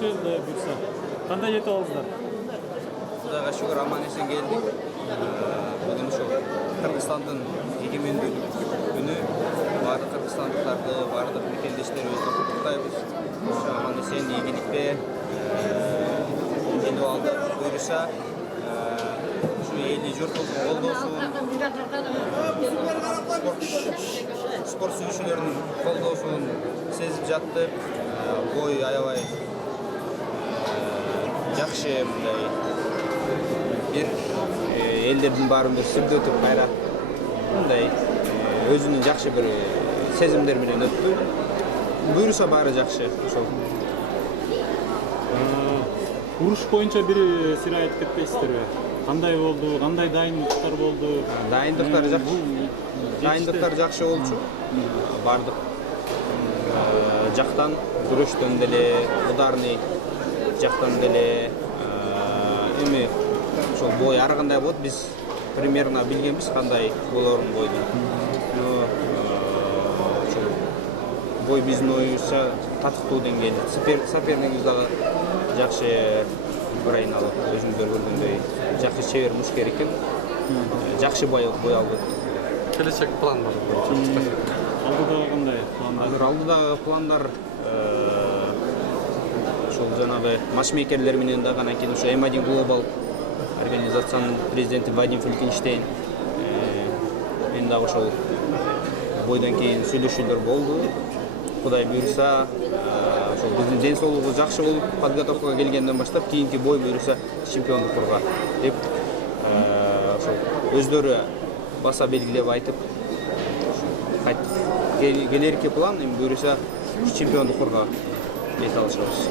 жакшы, Кудай буйрса. Кандай жетип алдыңыздар? Кудайга шүгүр аман-эсен келдик. Бүгүн ошо Кыргызстандын эгемендүүлүк күнү. Баардык кыргызстандыктарды, баардык мекендештерибизди куттуктайбыз. Ошо аман-эсен, ийгиликте келип алды. Буйрса ушу элди журтубуздун колдоосун, спорт сүйүүчүлөрдүн колдоосун сезип жаттык. Бой аябай жакшы, мындай бир элдердин баарын бир сүрдөтүп кайра мындай өзүнүн жакшы бир сезимдер менен өттү. Буйрса баары жакшы ошол. Уруш боюнча бир сыйра айтып кетпейсиздерби? Кандай болду? Кандай дайындыктар болду? Дайындыктар жакшы. Дайындыктар жакшы болчу. Бардык жактан күрөштөн деле, ударный жактан деле эми ошол бой ар кандай болот, биз примерно билгенбиз кандай болорун бойдун. Ошол бой биздин оюбузча татыктуу деңгээлде. Сопернигибиз дагы жакшы Украиналы, өзүңүздөр көргөндөй жакшы чебер мушкер экен. Жакшы бой алды. Келечек пландар Алдыдагы кандай пландар? Азыр алдыдагы пландар ошол жанагы матчмейкерлер менен дагы, анан кийин ошо M1 Global организациянын президенти Вадим Фелькенштейн мен дагы ошол бойдон кийин сүйлөшүүлөр болду. Кудай буйрса, ошол биздин ден соолугубуз жакшы болуп, подготовкага келгенден баштап кийинки бой буйрса чемпиондуктурга деп ошол өздөрү баса белгилеп айтып кайттык. Келерки план эми буйрса чемпиондуктурга жете алышабыз.